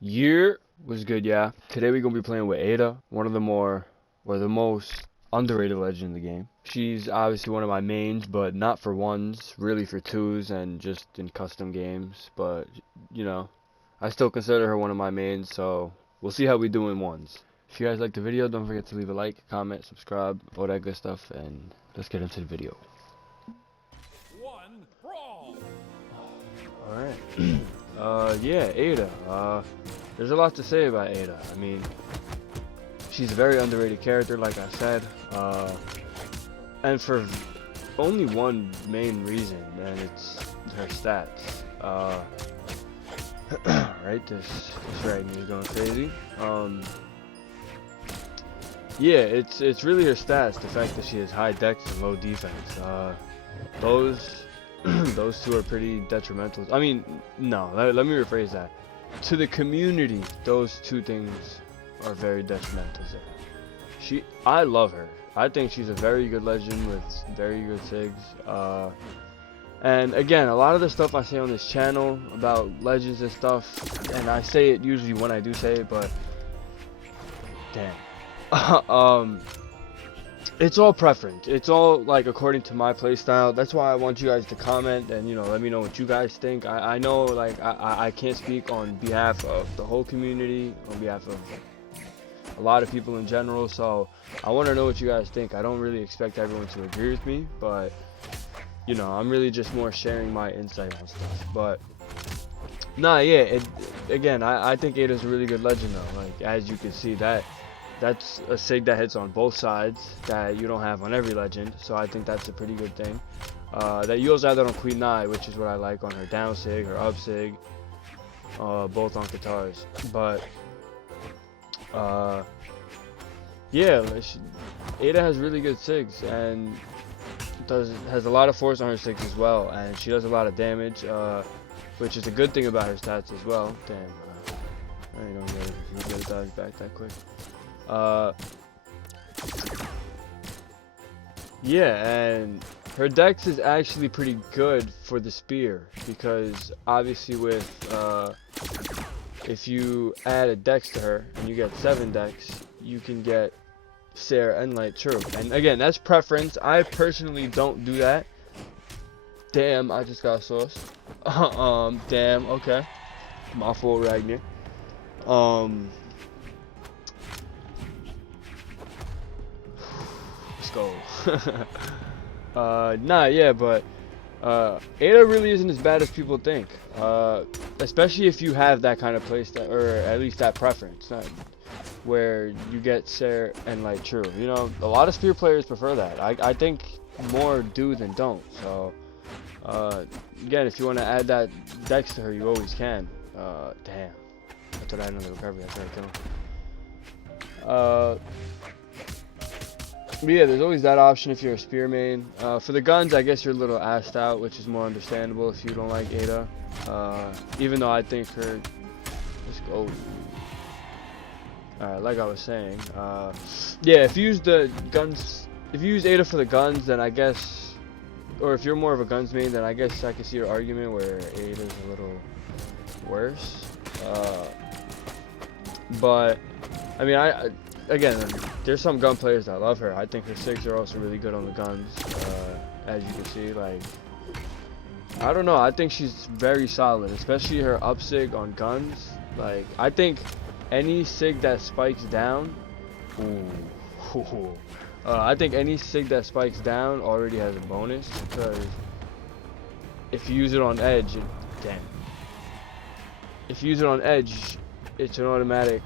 Year was good, yeah. Today we're gonna be playing with Ada, one of the the most underrated legend in the game. She's obviously one of my mains, but not for ones, really for twos and just in custom games. But you know, I still consider her one of my mains, so we'll see how we do in ones. If you guys like the video, don't forget to leave a like, comment, subscribe, all that good stuff, and let's get into the video. One brawl. Alright. Yeah, Ada. There's a lot to say about Ada. I mean, she's a very underrated character, like I said. And for only one main reason, and it's her stats. Right, this writing is going crazy. Yeah, it's really her stats. The fact that she has high dex and low defense. Those those two are pretty detrimental. I mean, no, let me rephrase that. To the community, those two things are very detrimental. I love her. I think she's a very good legend with very good sigs. And again, a lot of the stuff I say on this channel about legends and stuff, and I say it usually when I do say it, but damn. It's all preference. It's all like according to my playstyle. That's why I want you guys to comment and let me know what you guys think. I know like I can't speak on behalf of the whole community, on behalf of a lot of people in general. So I want to know what you guys think. I don't really expect everyone to agree with me, but I'm really just more sharing my insight on stuff. But nah, yeah. Again, I think Ada's a really good legend though. Like as you can see that's a sig that hits on both sides that you don't have on every legend, so I think that's a pretty good thing. That you also have that on Queen Nai, which is what I like on her down sig, her up sig, both on Katars. But yeah, Ada has really good sigs and has a lot of force on her sigs as well, and she does a lot of damage, which is a good thing about her stats as well. Damn, I don't get it. You get a dodge back that quick. Yeah, and her dex is actually pretty good for the spear, because obviously with if you add a dex to her and you get 7 dex, you can get Sarah and Light True. And again, that's preference. I personally don't do that. Damn, I just got sauce. Damn, okay. My fault, Ragnar. Go. Nah, yeah, but Ada really isn't as bad as people think. Especially if you have that kind of playstyle, or at least that preference, where you get Sarah and Light True. A lot of spear players prefer that. I think more do than don't. So again, if you want to add that dex to her, you always can. Damn, I thought I had another recovery. I tried to kill him. But yeah, there's always that option if you're a spear main. For the guns, I guess you're a little assed out, which is more understandable if you don't like Ada. Even though I think her... Let's go. Alright, like I was saying. Yeah, if you use the guns... If you use Ada for the guns, then I guess... Or if you're more of a guns main, then I guess I can see your argument where Ada's a little worse. But, I mean, again, there's some gun players that love her. I think her sigs are also really good on the guns, as you can see. Like, I don't know, I think she's very solid, especially her up sig on guns. Like, I think any sig that spikes down, I think any sig that spikes down already has a bonus, because if you use it on edge, if you use it on edge, it's an automatic.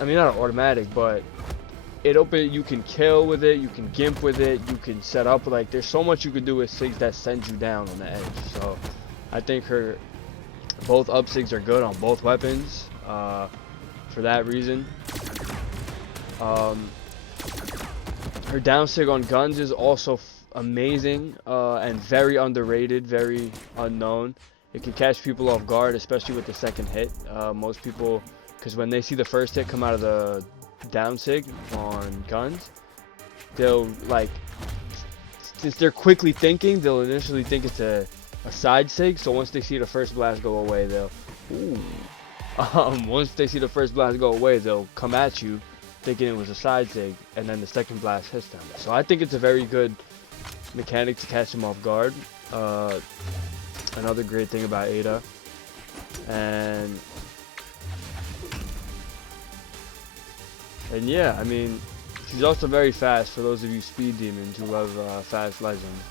I mean, not automatic, but you can kill with it, you can gimp with it, you can set up, like, there's so much you can do with sigs that sends you down on the edge. So I think both up sigs are good on both weapons, for that reason. Her down sig on guns is also amazing, and very underrated, very unknown. It can catch people off guard, especially with the second hit. Most people, because when they see the first hit come out of the down sig on guns, they'll, like, since they're quickly thinking, they'll initially think it's a side sig. So once they see the first blast go away, they'll, ooh, Once they see the first blast go away, they'll come at you thinking it was a side zig, and then the second blast hits them. So I think it's a very good mechanic to catch them off guard. Another great thing about Ada. And yeah, I mean, she's also very fast for those of you speed demons who love fast legends.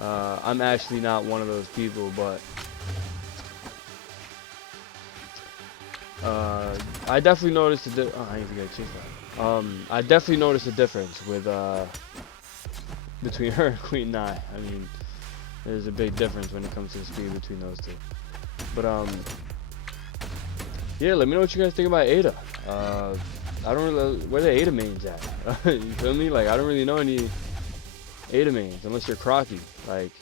I'm actually not one of those people, but I definitely noticed I need to get too far. I definitely noticed a difference with between her and Queen Nai. I mean, there's a big difference when it comes to the speed between those two. But yeah, let me know what you guys think about Ada. I don't really, where the Ada mains at? You feel me? Like, I don't really know any Ada mains unless you're Crocky. Like,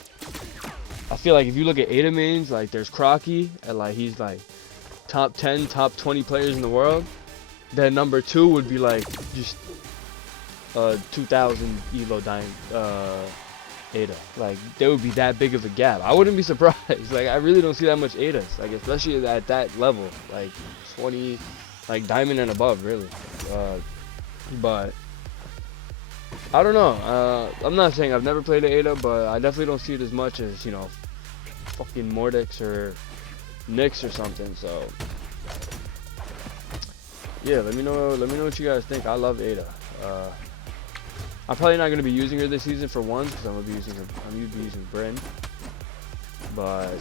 I feel like if you look at Ada mains, like there's Crocky, and like he's like top 10, top 20 players in the world. Then number 2 would be like just 2000 Elo dying Ada. Like, there would be that big of a gap. I wouldn't be surprised. Like, I really don't see that much Adas. Like, especially at that level, like 20, like diamond and above, really. But I don't know. I'm not saying I've never played an Ada, but I definitely don't see it as much as, you know, fucking Mordix or Nyx or something. So yeah, let me know what you guys think. I love Ada. I'm probably not gonna be using her this season for one, because I'm gonna be using Brynn. But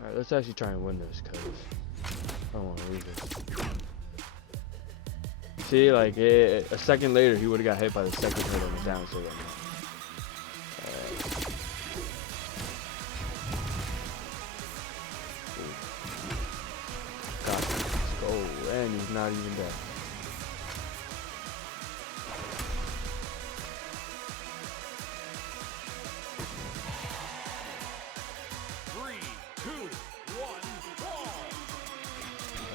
alright, let's actually try and win this, because I don't want to lose it. See, like a second later, he would have got hit by the second hit on the down so let's go, and he's not even dead.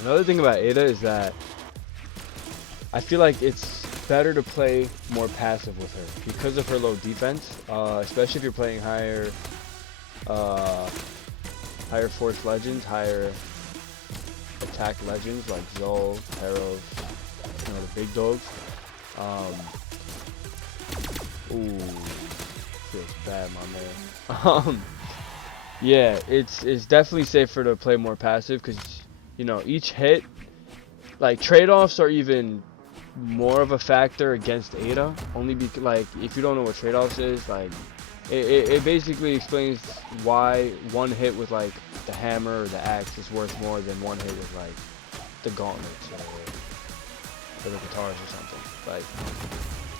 Another thing about Ada is that I feel like it's better to play more passive with her because of her low defense, especially if you're playing higher force legends, higher attack legends like Zol, Heros, you know, the big dogs. Ooh, feels bad, my man. Yeah, it's definitely safer to play more passive because, you know, each hit, like trade-offs are even more of a factor against Ada, only because, like, if you don't know what trade-offs is, like it basically explains why one hit with like the hammer or the axe is worth more than one hit with like the gauntlets or the guitars or something.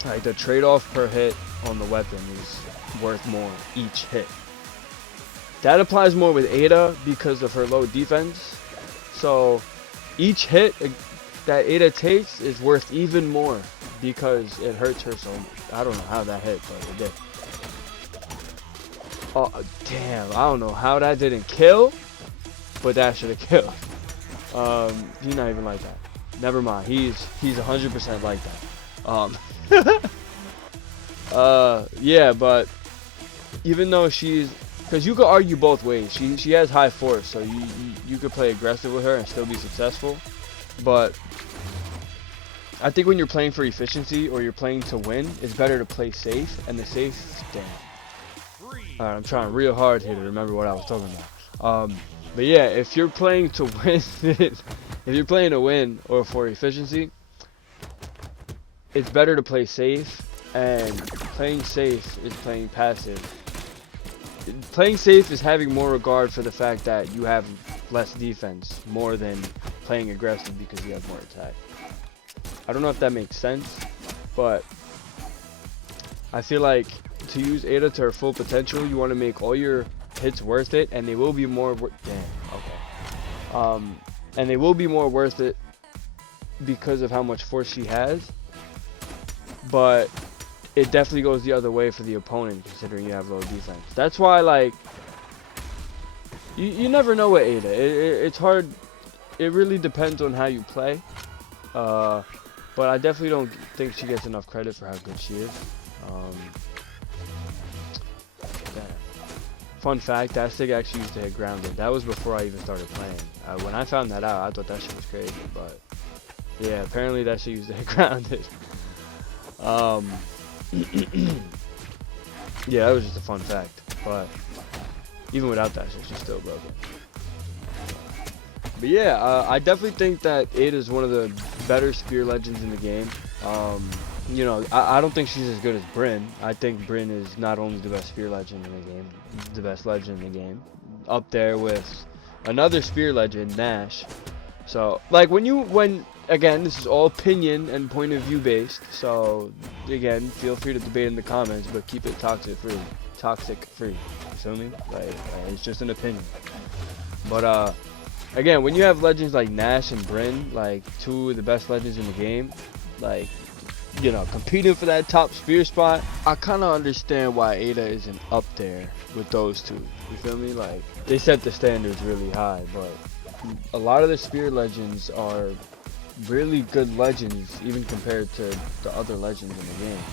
Like the trade-off per hit on the weapon is worth more each hit. That applies more with Ada because of her low defense. So each hit that Ada takes is worth even more because it hurts her so. I don't know how that hit, but it did. Oh damn! I don't know how that didn't kill, but that should have killed. He's not even like that. Never mind. He's 100% like that. Yeah, but even though because you could argue both ways. She has high force, so you could play aggressive with her and still be successful. But I think when you're playing for efficiency or you're playing to win, it's better to play safe. And the safe, damn. Alright, I'm trying real hard here to remember what I was talking about. But yeah, if you're playing to win, if you're playing to win or for efficiency, it's better to play safe. And playing safe is playing passive. Playing safe is having more regard for the fact that you have less defense more than playing aggressive because you have more attack. I don't know if that makes sense, but I feel like to use Ada to her full potential, you want to make all your hits worth it, and they will be more and they will be more worth it because of how much force she has. But it definitely goes the other way for the opponent, considering you have low defense. That's why, like, you never know with Ada. It's hard. It really depends on how you play. But I definitely don't think she gets enough credit for how good she is. Fun fact, that stick actually used to hit grounded. That was before I even started playing. When I found that out, I thought that shit was crazy, but yeah, apparently that shit used to hit grounded. Yeah, that was just a fun fact, but even without that shit, she's still broken. But yeah, I definitely think that Ada is one of the better spear legends in the game. You know, I don't think she's as good as Brynn. I think Brynn is not only the best spear legend in the game, the best legend in the game, up there with another spear legend, Nash. So, like, again, this is all opinion and point of view based. So, again, feel free to debate in the comments, but keep it toxic free. Toxic free. You feel me? Like, it's just an opinion. But, again, when you have legends like Nash and Brynn, like, two of the best legends in the game, like, you know, competing for that top spear spot, I kind of understand why Ada isn't up there with those two. You feel me? Like, they set the standards really high, but a lot of the spear legends are really good legends, even compared to the other legends in the game.